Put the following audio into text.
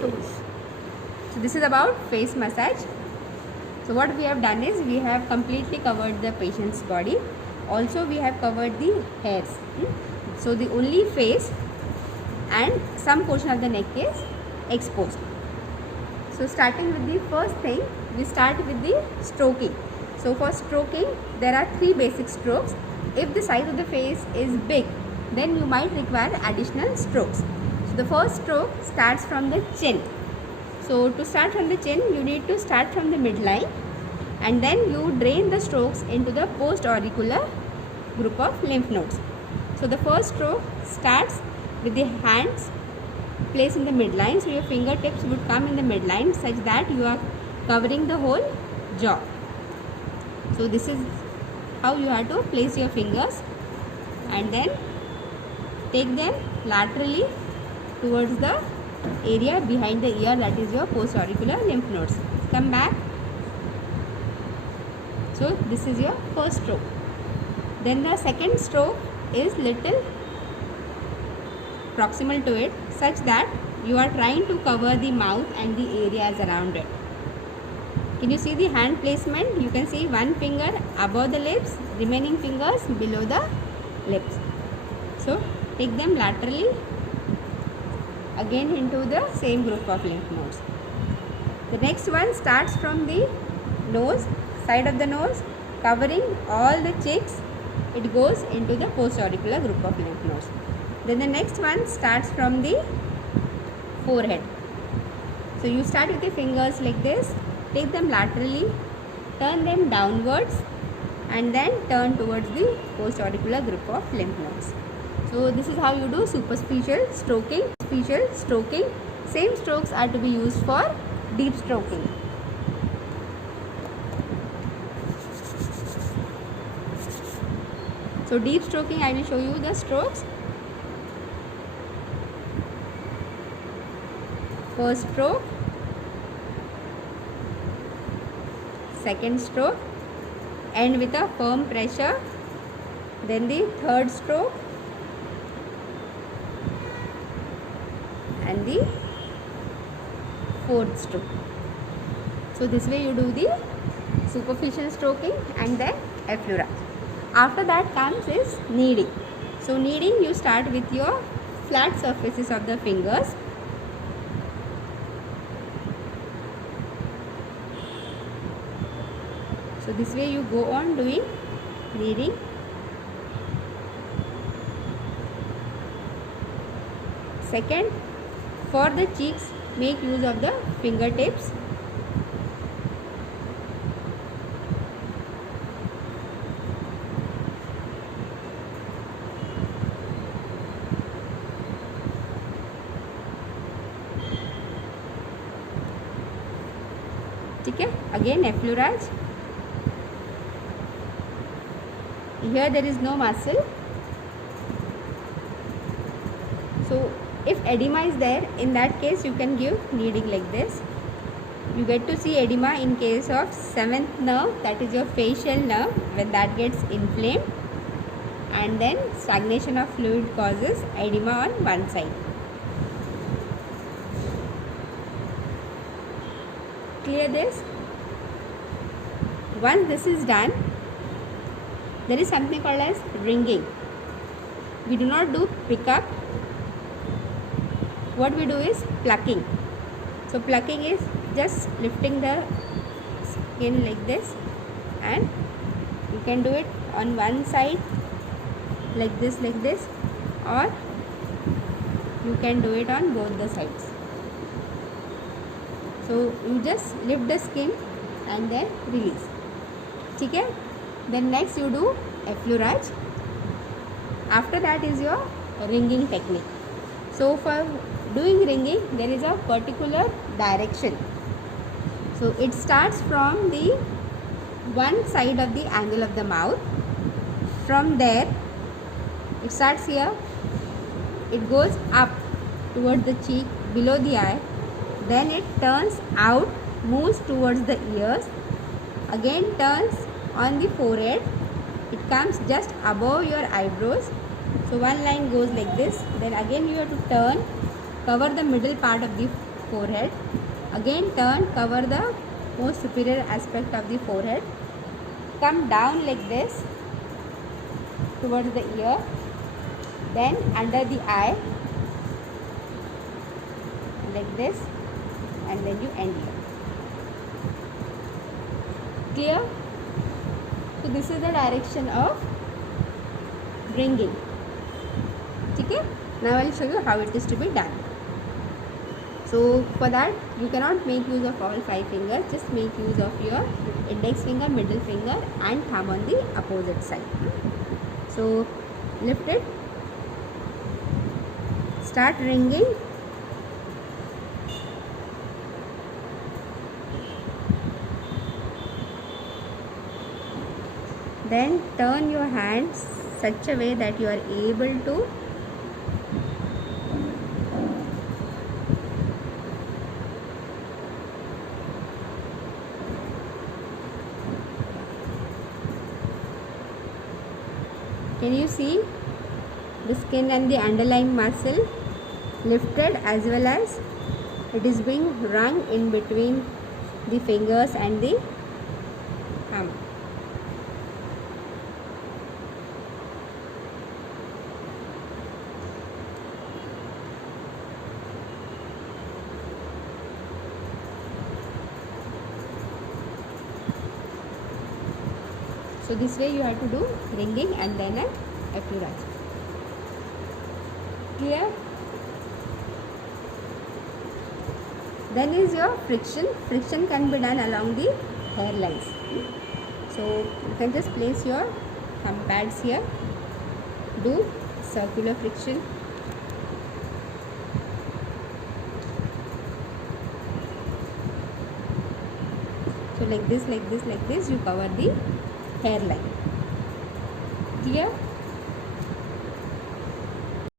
toes. So this is about face massage. So what we have done is we have completely covered the patient's body. Also we have covered the hairs. So the only face and some portion of the neck is exposed. So starting with the first thing, we start with the stroking. So for stroking, there are 3 basic strokes. If the size of the face is big, then you might require additional strokes. So the first stroke starts from the chin. So to start from the chin, you need to start from the midline and then you drain the strokes into the post-auricular group of lymph nodes. So the first stroke starts with the hands placed in the midline. So your fingertips would come in the midline such that you are covering the whole jaw. So this is how you have to place your fingers and then take them laterally towards the area behind the ear, that is your post-auricular lymph nodes. Come back. So this is your first stroke. Then the second stroke is little proximal to it such that you are trying to cover the mouth and the areas around it. Can you see the hand placement? You can see one finger above the lips, remaining fingers below the lips. So take them laterally again into the same group of lymph nodes. The next one starts from the nose, side of the nose, covering all the cheeks. It goes into the post-auricular group of lymph nodes. Then the next one starts from the forehead. So you start with the fingers like this, take them laterally, turn them downwards and then turn towards the post-auricular group of lymph nodes. So this is how you do superficial stroking. Same strokes are to be used for deep stroking. So deep stroking, I will show you the strokes. First stroke, second stroke, end with a firm pressure. Then the third stroke and the fourth stroke. So this way you do the superficial stroking and then effleurage. After that comes is kneading. So kneading, you start with your flat surfaces of the fingers. So this way you go on doing kneading. Second, for the cheeks, make use of the fingertips. Okay, again effleurage. Here there is no muscle. So if edema is there, in that case you can give kneading like this. You get to see edema in case of 7th nerve, that is your facial nerve, when that gets inflamed, and then stagnation of fluid causes edema on one side. Clear this? Once this is done, there is something called as ringing. We do not do pickup. What we do is plucking. So plucking is just lifting the skin like this, and you can do it on one side like this, or you can do it on both the sides. So you just lift the skin and then release. Okay? Then next you do effleurage. After that is your ringing technique. So for doing ringing, there is a particular direction. So it starts from the one side of the angle of the mouth. From there, it starts here. It goes up towards the cheek, below the eye. Then it turns out, moves towards the ears. Again turns on the forehead. It comes just above your eyebrows. So one line goes like this. Then again you have to turn, cover the middle part of the forehead. Again turn, cover the most superior aspect of the forehead. Come down like this towards the ear, then under the eye like this, and then you end here. Clear? So this is the direction of ringing. Okay? Now I will show you how it is to be done. So for that you cannot make use of all 5 fingers, just make use of your index finger, middle finger and thumb on the opposite side. So lift it, start ringing. Then turn your hands such a way that you are able to can you see the skin and the underlying muscle lifted, as well as it is being wrung in between the fingers and the thumb. So this way you have to do ringing and then a accuracy. Clear? Then is your friction. Friction can be done along the hairlines. So you can just place your thumb pads here. Do circular friction. So like this, like this, like this, you cover the hairline. Clear?